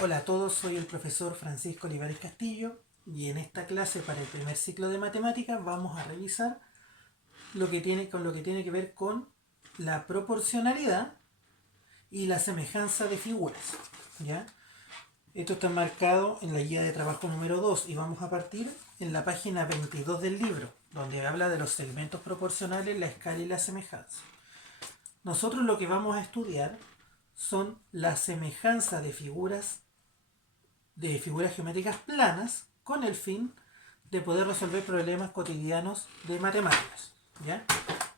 Hola a todos, soy el profesor Francisco Olivares Castillo y en esta clase para el primer ciclo de matemáticas vamos a revisar lo que tiene que ver con la proporcionalidad y la semejanza de figuras. ¿Ya? Esto está marcado en la guía de trabajo número 2 y vamos a partir en la página 22 del libro, donde habla de los segmentos proporcionales, la escala y la semejanza. Nosotros lo que vamos a estudiar son la semejanza de figuras geométricas planas con el fin de poder resolver problemas cotidianos de matemáticas. ¿Ya?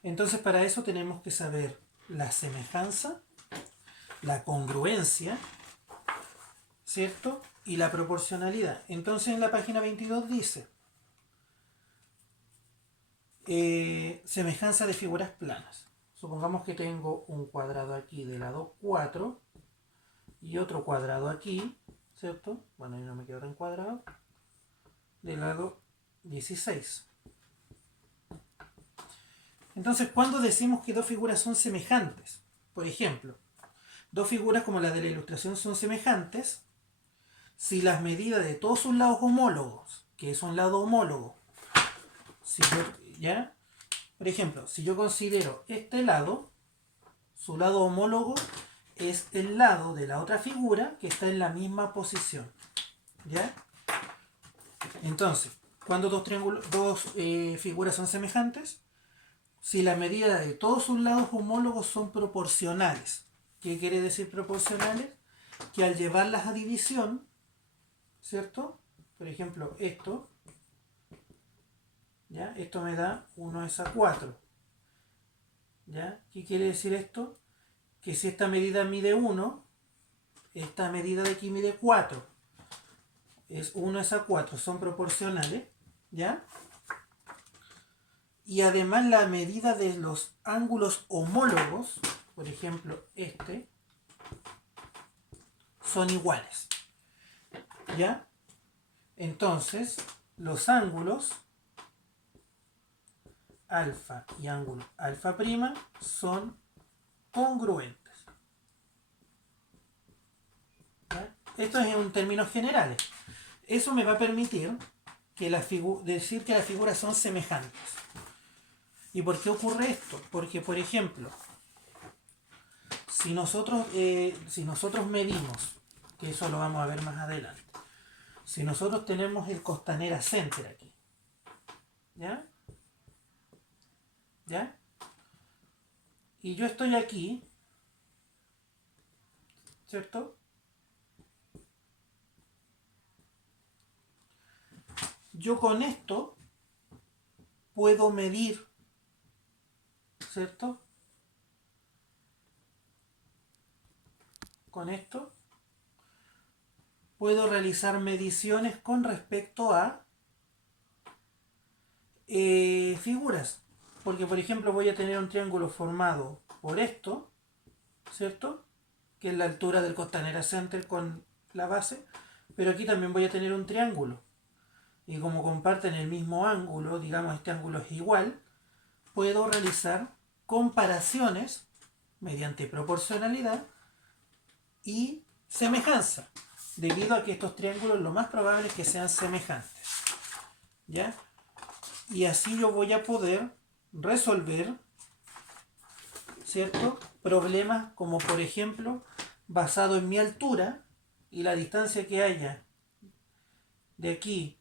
Entonces para eso tenemos que saber la semejanza, la congruencia, ¿cierto? Y la proporcionalidad. Entonces en la página 22 dice semejanza de figuras planas. Supongamos que tengo un cuadrado aquí de lado 4 y otro cuadrado aquí, ¿cierto? Bueno, ahí no me quedó tan cuadrado. De lado 16. Entonces, ¿cuándo decimos que dos figuras son semejantes? Por ejemplo, dos figuras como la de la ilustración son semejantes si las medidas de todos sus lados homólogos, que es un lado homólogo, si yo, ¿ya? Por ejemplo, si yo considero este lado, su lado homólogo es el lado de la otra figura que está en la misma posición. ¿Ya? Entonces, cuando dos figuras son semejantes, si la medida de todos sus lados homólogos son proporcionales. ¿Qué quiere decir proporcionales? Que al llevarlas a división, ¿cierto? Por ejemplo, esto, ¿ya? Esto me da 1 es a 4. ¿Ya? ¿Qué quiere decir esto? Que si esta medida mide 1, esta medida de aquí mide 4. Es 1 es a 4, son proporcionales, ¿ya? Y además la medida de los ángulos homólogos, por ejemplo este, son iguales. ¿Ya? Entonces, los ángulos alfa y ángulo alfa prima son congruentes. ¿Ya? Esto es en términos generales. Eso me va a permitir que decir que las figuras son semejantes. ¿Y por qué ocurre esto? Porque, por ejemplo, si nosotros medimos, que eso lo vamos a ver más adelante, si nosotros tenemos el Costanera Center aquí, ¿ya? ¿Ya? Y yo estoy aquí, ¿cierto? Yo con esto puedo medir, ¿cierto? Con esto puedo realizar mediciones con respecto a figuras. Porque, por ejemplo, voy a tener un triángulo formado por esto, ¿cierto? Que es la altura del Costanera Center con la base. Pero aquí también voy a tener un triángulo. Y como comparten el mismo ángulo, digamos este ángulo es igual, puedo realizar comparaciones mediante proporcionalidad y semejanza, debido a que estos triángulos lo más probable es que sean semejantes. ¿Ya? Y así yo voy a poder resolver, ¿cierto? Problemas como por ejemplo, basado en mi altura y la distancia que haya de aquí,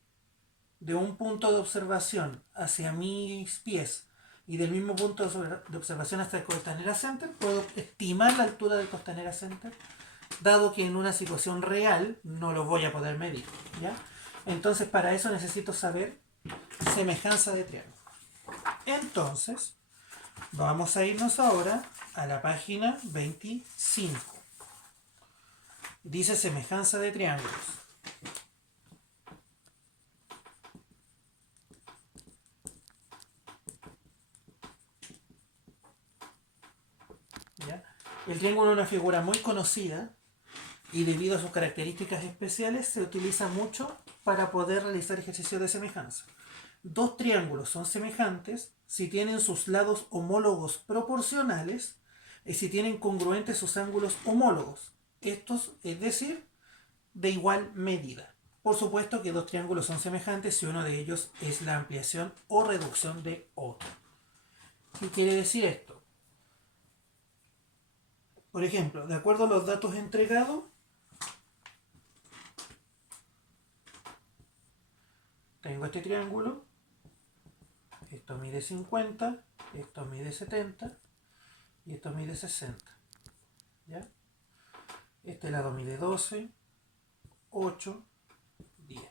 de un punto de observación hacia mis pies y del mismo punto de observación hasta el Costanera Center, puedo estimar la altura del Costanera Center, dado que en una situación real no lo voy a poder medir. ¿Ya? Entonces para eso necesito saber semejanza de triángulo. Entonces, vamos a irnos ahora a la página 25. Dice semejanza de triángulos. ¿Ya? El triángulo es una figura muy conocida y debido a sus características especiales se utiliza mucho para poder realizar ejercicios de semejanza. Dos triángulos son semejantes si tienen sus lados homólogos proporcionales y si tienen congruentes sus ángulos homólogos. Estos, es decir, de igual medida. Por supuesto que dos triángulos son semejantes si uno de ellos es la ampliación o reducción de otro. ¿Qué quiere decir esto? Por ejemplo, de acuerdo a los datos entregados, tengo este triángulo, esto mide 50, esto mide 70 y esto mide 60. ¿Ya? Este lado mide 12, 8, 10.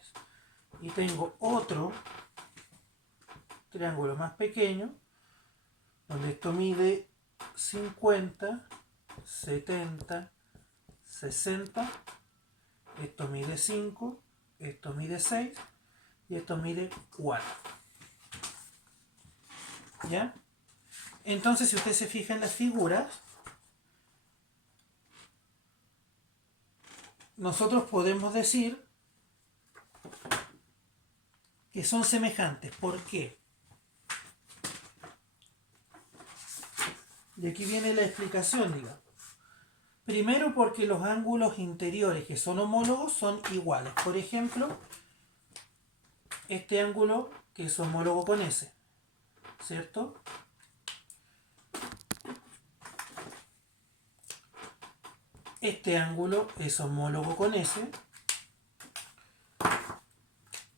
Y tengo otro triángulo más pequeño, donde esto mide 50, 70, 60, esto mide 5, esto mide 6 y esto mide 4. ¿Ya? Entonces, si usted se fija en las figuras, nosotros podemos decir que son semejantes. ¿Por qué? Y aquí viene la explicación, digamos. Primero porque los ángulos interiores que son homólogos son iguales. Por ejemplo, este ángulo que es homólogo con S, ¿cierto? Este ángulo es homólogo con S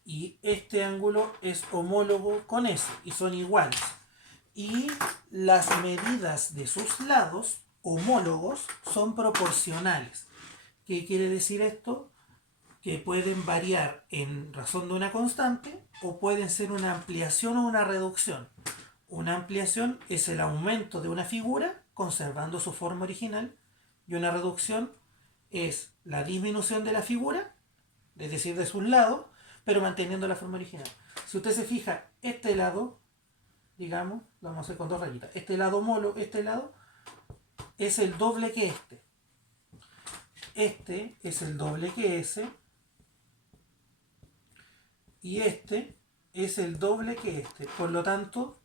y este ángulo es homólogo con S y son iguales. Y las medidas de sus lados homólogos son proporcionales. ¿Qué quiere decir esto? Que pueden variar en razón de una constante o pueden ser una ampliación o una reducción. Una ampliación es el aumento de una figura conservando su forma original y una reducción es la disminución de la figura, es decir, de sus lados, pero manteniendo la forma original. Si usted se fija, este lado, digamos, lo vamos a hacer con dos rayitas, este lado homólogo, este lado es el doble que este. Este es el doble que ese. Y este es el doble que este. Por lo tanto,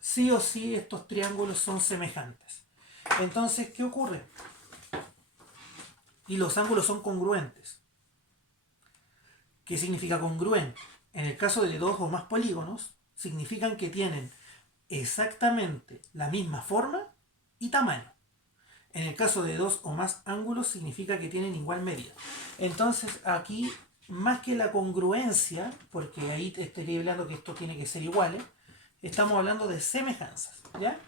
sí o sí estos triángulos son semejantes. Entonces, ¿qué ocurre? Y los ángulos son congruentes. ¿Qué significa congruente? En el caso de dos o más polígonos, significan que tienen exactamente la misma forma y tamaño. En el caso de dos o más ángulos, significa que tienen igual medida. Entonces, aquí, más que la congruencia, porque ahí te estaría hablando que esto tiene que ser iguales, estamos hablando de semejanzas, ¿ya?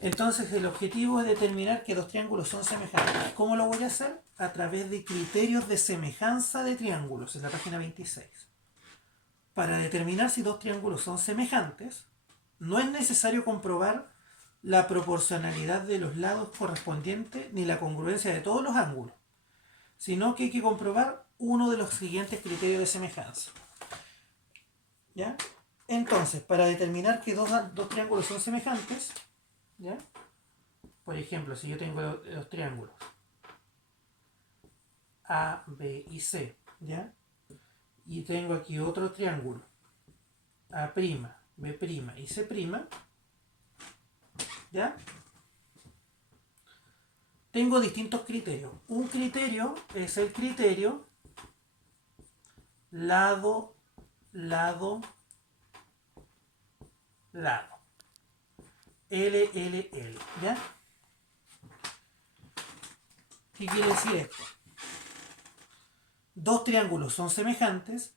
Entonces, el objetivo es determinar que dos triángulos son semejantes. ¿Cómo lo voy a hacer? A través de criterios de semejanza de triángulos, en la página 26. Para determinar si dos triángulos son semejantes, no es necesario comprobar la proporcionalidad de los lados correspondientes ni la congruencia de todos los ángulos, sino que hay que comprobar uno de los siguientes criterios de semejanza. ¿Ya? Entonces, para determinar que dos triángulos son semejantes, ¿ya? Por ejemplo, si yo tengo los triángulos A, B y C, ¿ya? Y tengo aquí otro triángulo A', B' y C', ¿ya? Tengo distintos criterios. Un criterio es el criterio lado, lado, lado. L, L, L, ¿ya? ¿Qué quiere decir esto? Dos triángulos son semejantes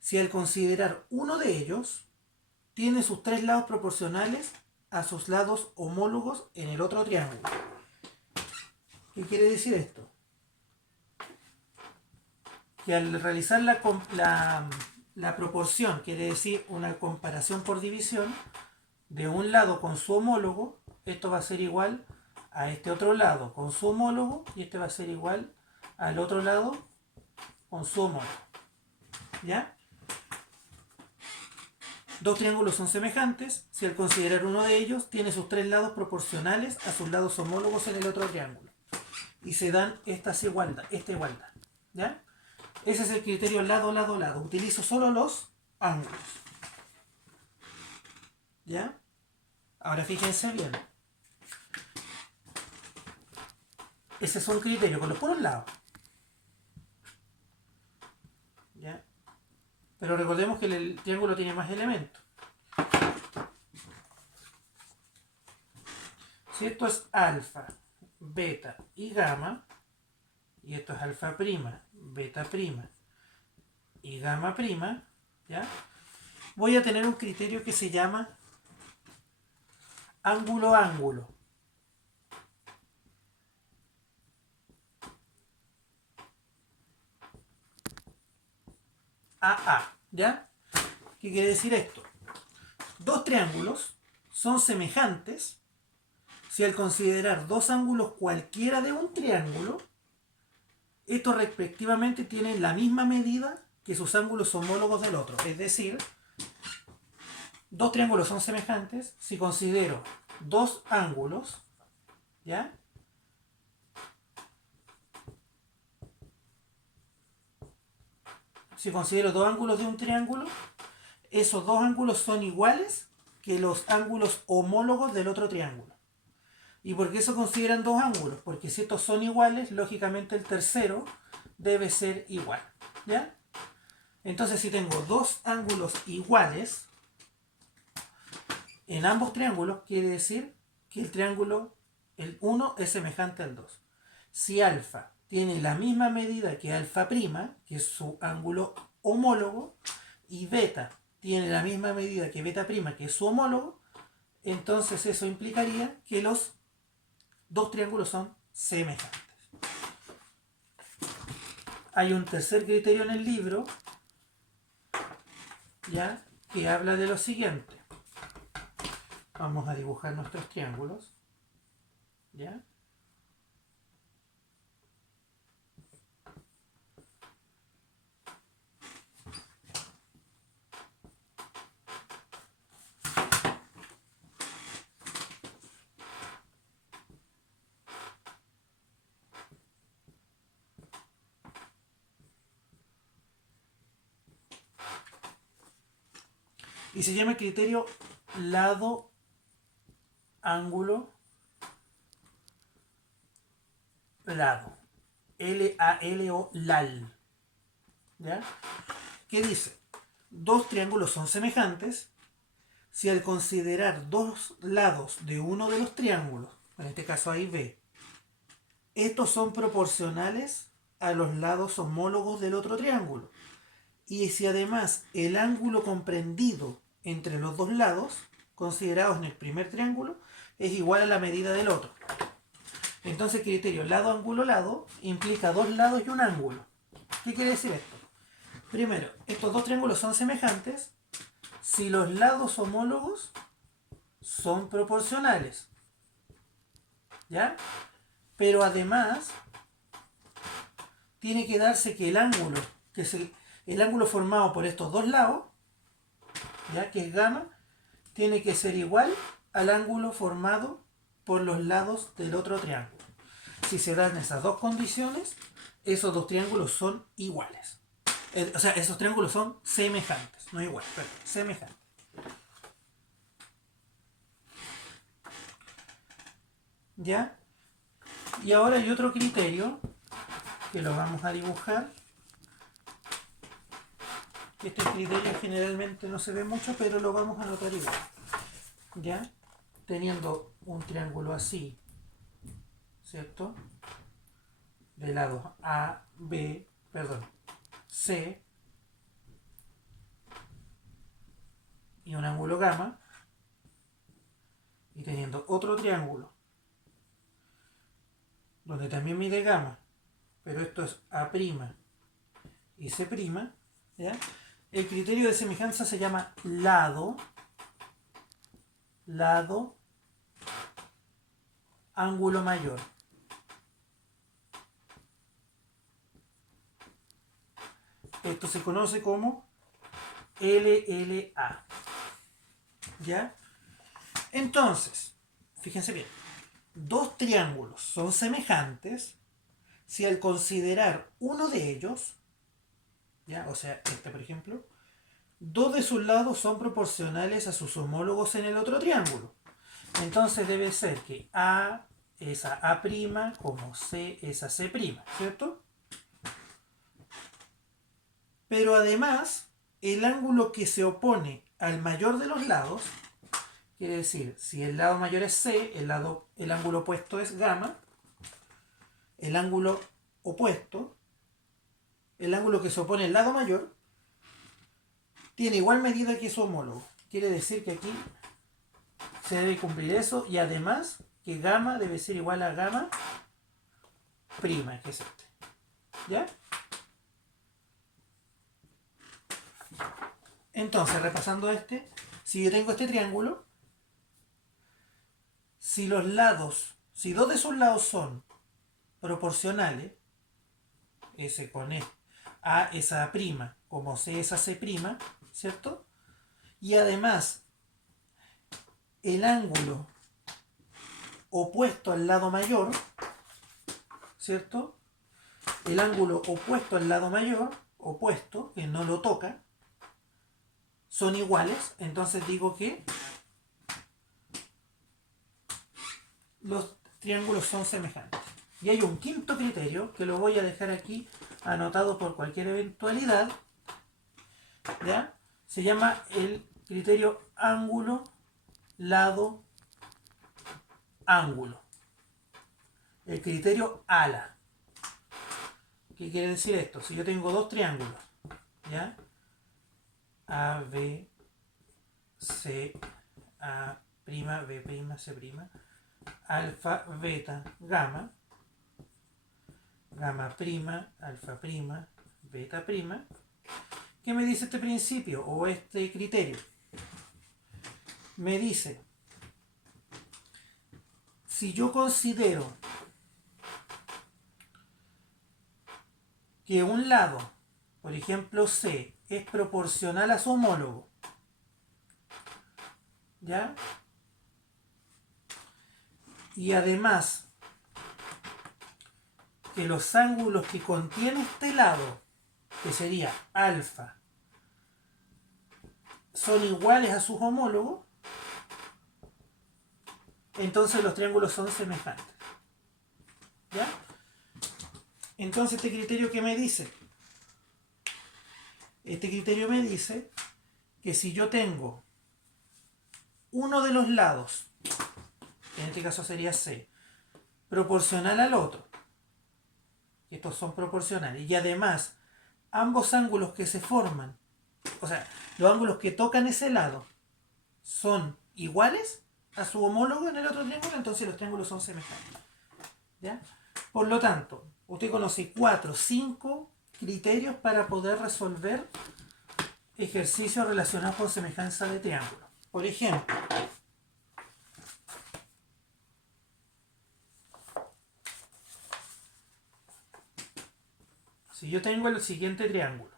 si al considerar uno de ellos tiene sus tres lados proporcionales a sus lados homólogos en el otro triángulo. ¿Qué quiere decir esto? Que al realizar la proporción, quiere decir una comparación por división de un lado con su homólogo, esto va a ser igual a este otro lado con su homólogo y este va a ser igual al otro lado con su homólogo. ¿Ya? Dos triángulos son semejantes si al considerar uno de ellos tiene sus tres lados proporcionales a sus lados homólogos en el otro triángulo. Y se dan esta igualdad. ¿Ya? Ese es el criterio lado, lado, lado. Utilizo solo los ángulos. ¿Ya? Ahora fíjense bien. Ese es un criterio con los puros lados. ¿Ya? Pero recordemos que el triángulo tiene más elementos. Si esto es alfa, beta y gamma, y esto es alfa prima, beta prima y gamma prima, ¿ya? Voy a tener un criterio que se llama ángulo-ángulo. AA, ¿ya? ¿Qué quiere decir esto? Dos triángulos son semejantes si al considerar dos ángulos cualquiera de un triángulo, estos respectivamente tienen la misma medida que sus ángulos homólogos del otro. Es decir, dos triángulos son semejantes si considero dos ángulos, ¿ya? Si considero dos ángulos de un triángulo, esos dos ángulos son iguales que los ángulos homólogos del otro triángulo. ¿Y por qué se consideran dos ángulos? Porque si estos son iguales, lógicamente el tercero debe ser igual, ¿ya? Entonces, si tengo dos ángulos iguales en ambos triángulos, quiere decir que el triángulo, el 1 es semejante al 2. Si alfa tiene la misma medida que alfa prima, que es su ángulo homólogo, y beta tiene la misma medida que beta prima, que es su homólogo, entonces eso implicaría que los dos triángulos son semejantes. Hay un tercer criterio en el libro, ¿ya? Que habla de lo siguiente. Vamos a dibujar nuestros triángulos, ¿ya? Y se llama el criterio lado, ángulo, lado. L-A-L-O, LAL. ¿Ya? ¿Qué dice? Dos triángulos son semejantes si al considerar dos lados de uno de los triángulos, en este caso A y B, estos son proporcionales a los lados homólogos del otro triángulo. Y si además el ángulo comprendido entre los dos lados, considerados en el primer triángulo, es igual a la medida del otro. Entonces el criterio lado, ángulo, lado implica dos lados y un ángulo. ¿Qué quiere decir esto? Primero, estos dos triángulos son semejantes si los lados homólogos son proporcionales. ¿Ya? Pero además tiene que darse que el ángulo formado por estos dos lados, ya que es gamma, tiene que ser igual al ángulo formado por los lados del otro triángulo. Si se dan esas dos condiciones, esos dos triángulos son iguales. O sea, esos triángulos son semejantes, no iguales, pero semejantes. ¿Ya? Y ahora hay otro criterio que lo vamos a dibujar. Este criterio generalmente no se ve mucho, pero lo vamos a notar igual. ¿Ya? Teniendo un triángulo así, ¿cierto? De lados A, B, perdón, C y un ángulo gamma, y teniendo otro triángulo donde también mide gamma, pero esto es A' y C', ¿ya? El criterio de semejanza se llama lado, ángulo mayor. Esto se conoce como LLA. ¿Ya? Entonces, fíjense bien, dos triángulos son semejantes si al considerar uno de ellos, ¿ya? O sea, este por ejemplo, dos de sus lados son proporcionales a sus homólogos en el otro triángulo. Entonces debe ser que A es a A', como C es a C', ¿cierto? Pero además, el ángulo que se opone al mayor de los lados, quiere decir, si el lado mayor es C, el ángulo opuesto es gamma, el ángulo opuesto, el ángulo que se opone al lado mayor, tiene igual medida que su homólogo. Quiere decir que aquí se debe cumplir eso y además que gamma debe ser igual a gamma prima, que es este. ¿Ya? Entonces, repasando si yo tengo este triángulo, si dos de sus lados son proporcionales, S con E, A es a prima, como C es a C', ¿cierto? Y además, el ángulo opuesto al lado mayor, ¿cierto? El ángulo opuesto al lado mayor, opuesto, que no lo toca, son iguales, entonces digo que los triángulos son semejantes. Y hay un quinto criterio que lo voy a dejar aquí anotado por cualquier eventualidad, ¿ya? Se llama el criterio ángulo, lado, ángulo. El criterio ALA. ¿Qué quiere decir esto? Si yo tengo dos triángulos, ¿ya? A, B, C, A', B', C', alfa, beta, gamma, gamma prima, alfa prima, beta prima. ¿Qué me dice este principio o este criterio? Me dice, si yo considero que un lado, por ejemplo C, es proporcional a su homólogo, ¿ya? Y además que los ángulos que contiene este lado, que sería alfa, son iguales a sus homólogos, entonces los triángulos son semejantes. ¿Ya? Entonces, ¿este criterio qué me dice? Este criterio me dice que si yo tengo uno de los lados, en este caso sería C, proporcional al otro, estos son proporcionales, y además ambos ángulos que se forman, o sea, los ángulos que tocan ese lado, son iguales a su homólogo en el otro triángulo, entonces los triángulos son semejantes. ¿Ya? Por lo tanto, usted conoce 4, 5 criterios para poder resolver ejercicios relacionados con semejanza de triángulos. Por ejemplo, si yo tengo el siguiente triángulo,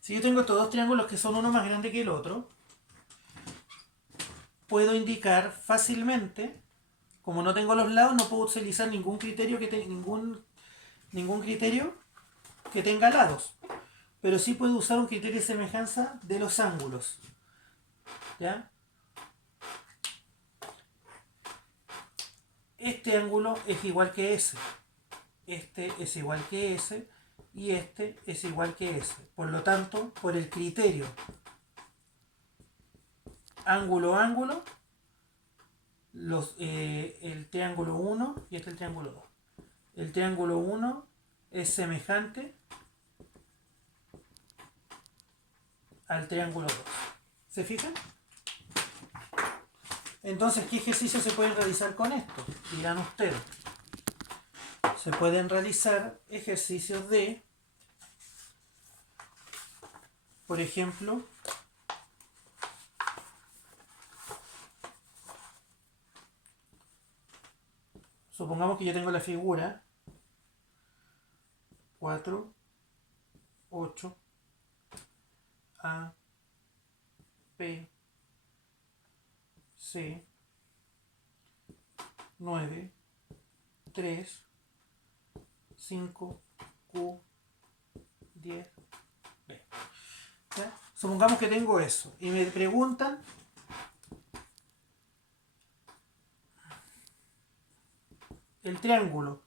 si yo tengo estos dos triángulos que son uno más grande que el otro, puedo indicar fácilmente, como no tengo los lados, no puedo utilizar ningún criterio ningún criterio que tenga lados. Pero sí puedo usar un criterio de semejanza de los ángulos. ¿Ya? Este ángulo es igual que ese. Este es igual que ese. Y este es igual que ese. Por lo tanto, por el criterio ángulo-ángulo, el triángulo 1 y este el triángulo 2. El triángulo 1 es semejante al triángulo 2. ¿Se fijan? Entonces, ¿qué ejercicios se pueden realizar con esto? Dirán ustedes. Se pueden realizar ejercicios de, por ejemplo, supongamos que yo tengo la figura 4, 8, A, P, C, 9, 3, 5, Q, 10, B. ¿Ya? Supongamos que tengo eso y me preguntan el triángulo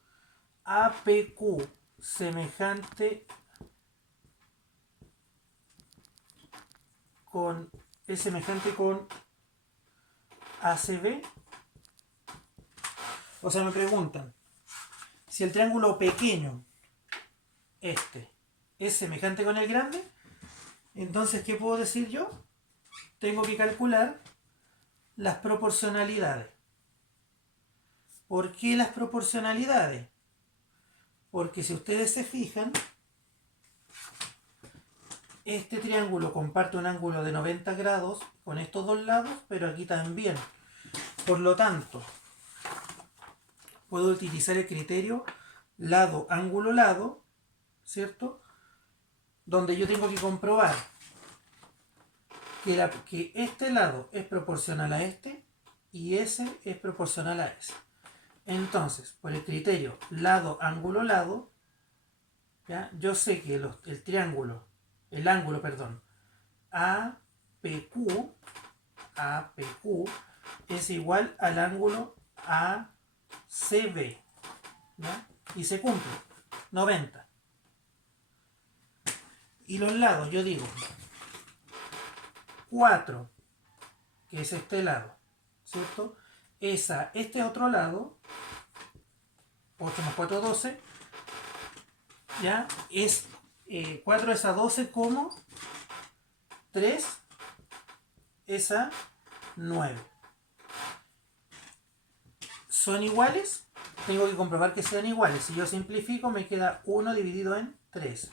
APQ semejante con es semejante con ACB. O sea, me preguntan si el triángulo pequeño, este, es semejante con el grande. Entonces, ¿qué puedo decir yo? Tengo que calcular las proporcionalidades. ¿Por qué las proporcionalidades? Porque si ustedes se fijan, este triángulo comparte un ángulo de 90 grados con estos dos lados, pero aquí también. Por lo tanto, puedo utilizar el criterio lado, ángulo, lado, ¿cierto? Donde yo tengo que comprobar que este lado es proporcional a este y ese es proporcional a ese. Entonces, por el criterio lado, ángulo, lado, ¿ya? Yo sé que el ángulo, perdón, APQ es igual al ángulo ACB, ¿ya? Y se cumple, 90. Y los lados, yo digo 4, que es este lado, ¿cierto? Este otro lado, 8 más 4, 12, ¿ya? Es 4 es a 12 como 3 es a 9. ¿Son iguales? Tengo que comprobar que sean iguales. Si yo simplifico, me queda 1 dividido en 3.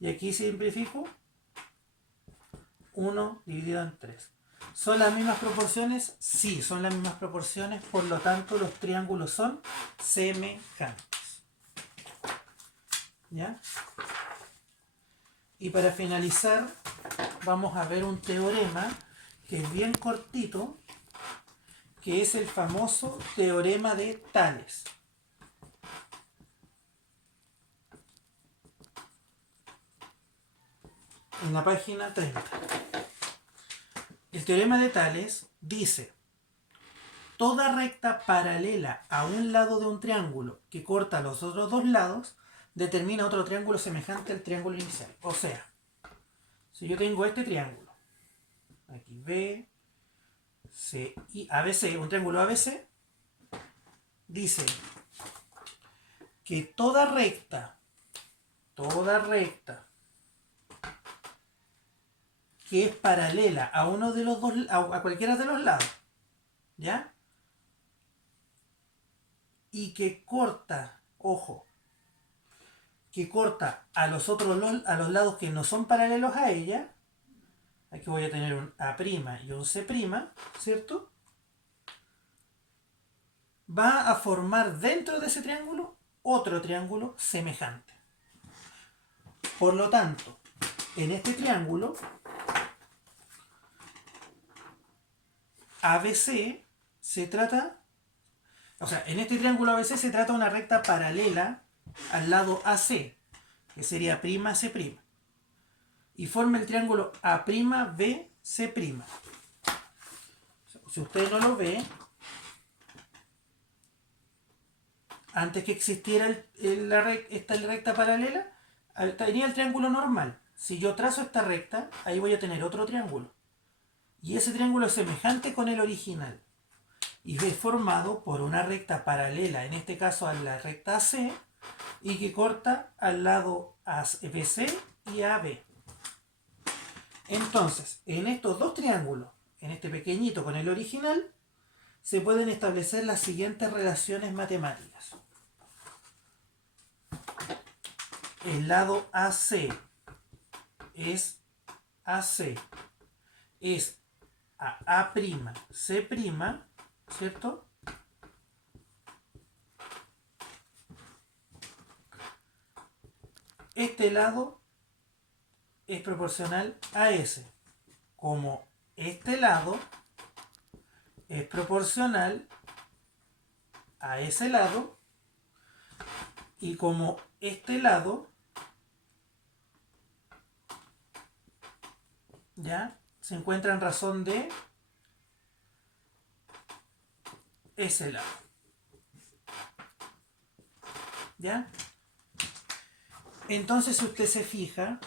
Y aquí simplifico 1 dividido en 3. ¿Son las mismas proporciones? Sí, son las mismas proporciones. Por lo tanto, los triángulos son semejantes. ¿Ya? Y para finalizar, vamos a ver un teorema que es bien cortito, que es el famoso teorema de Tales. En la página 30. El teorema de Tales dice: toda recta paralela a un lado de un triángulo que corta los otros dos lados determina otro triángulo semejante al triángulo inicial. O sea, si yo tengo este triángulo, aquí B, C y ABC, un triángulo ABC, dice que toda recta que es paralela a uno de los dos, a cualquiera de los lados, ¿ya? Y que corta, ojo, que corta a los otros, a los lados que no son paralelos a ella. Aquí voy a tener un A' y un C', ¿cierto? Va a formar dentro de ese triángulo otro triángulo semejante. Por lo tanto, en este triángulo ABC se trata, o sea, en este triángulo ABC se trata de una recta paralela al lado AC, que sería prima C', y forma el triángulo A'BC'. Si usted no lo ve, antes que existiera esta recta paralela, tenía el triángulo normal. Si yo trazo esta recta, ahí voy a tener otro triángulo. Y ese triángulo es semejante con el original. Y es formado por una recta paralela, en este caso a la recta AC, y que corta al lado ABC y AB. Entonces, en estos dos triángulos, en este pequeñito con el original, se pueden establecer las siguientes relaciones matemáticas. El lado AC es AC, es a A'C', ¿cierto? Este lado es proporcional a ese, como este lado es proporcional a ese lado, Y como este lado, ¿ya?, se encuentra en razón de ese lado. ¿Ya? Entonces, si usted se fija,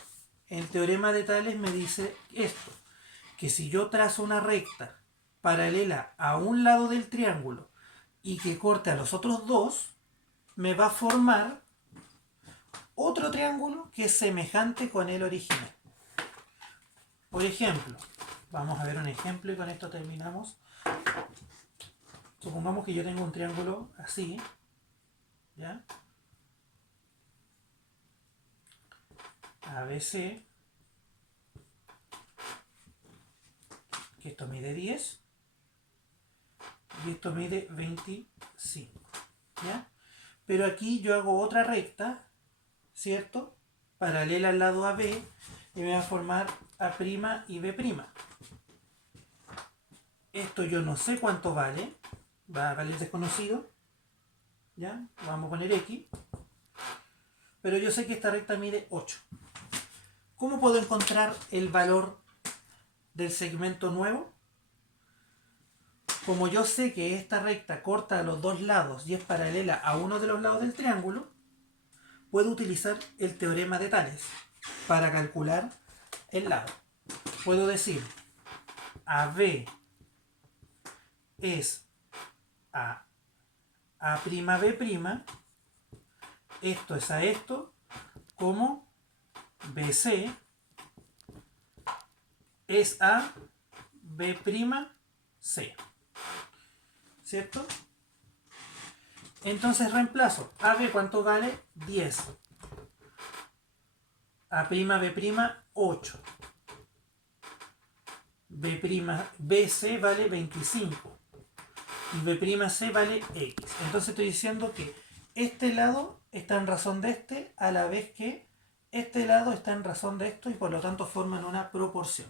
el teorema de Tales me dice esto, que si yo trazo una recta paralela a un lado del triángulo y que corte a los otros dos, me va a formar otro triángulo que es semejante con el original. Por ejemplo, vamos a ver un ejemplo y con esto terminamos. Supongamos que yo tengo un triángulo así, ¿ya? ABC, que esto mide 10 y esto mide 25, ¿ya? Pero aquí yo hago otra recta, ¿cierto?, paralela al lado AB y me va a formar A' y B'. Esto yo no sé cuánto vale, va a valer desconocido, ¿ya? Vamos a poner X, pero yo sé que esta recta mide 8. ¿Cómo puedo encontrar el valor del segmento nuevo? Como yo sé que esta recta corta a los dos lados y es paralela a uno de los lados del triángulo, puedo utilizar el teorema de Tales para calcular el lado. Puedo decir AB es a A'B', esto es a esto, como BC es a B'C, ¿cierto? Entonces reemplazo. AB, ¿cuánto vale? 10. A'B', 8. BC vale 25. Y B'C vale X. Entonces estoy diciendo que este lado está en razón de este, a la vez que este lado está en razón de esto, y por lo tanto forman una proporción.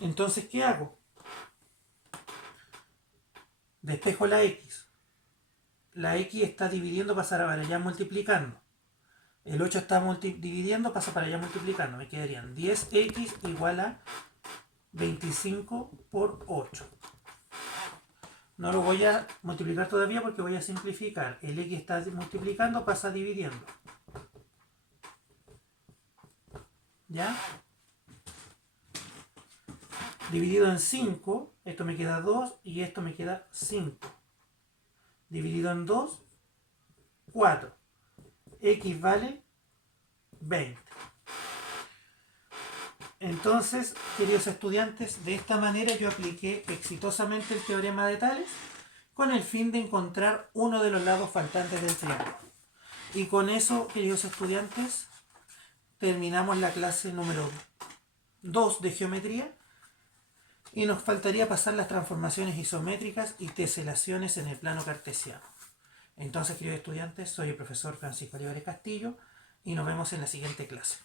Entonces, ¿qué hago? Despejo la X. La X está dividiendo, pasa para allá multiplicando. El 8 está dividiendo, pasa para allá multiplicando. Me quedarían 10X igual a 25 por 8. No lo voy a multiplicar todavía porque voy a simplificar. El X está multiplicando, pasa dividiendo. ¿Ya? Dividido en 5, esto me queda 2 y esto me queda 5. Dividido en 2, 4. X vale 20. Entonces, queridos estudiantes, de esta manera yo apliqué exitosamente el teorema de Tales con el fin de encontrar uno de los lados faltantes del triángulo. Y con eso, queridos estudiantes, terminamos la clase número 2 de geometría y nos faltaría pasar las transformaciones isométricas y teselaciones en el plano cartesiano. Entonces, queridos estudiantes, soy el profesor Francisco Olivares Castillo y nos vemos en la siguiente clase.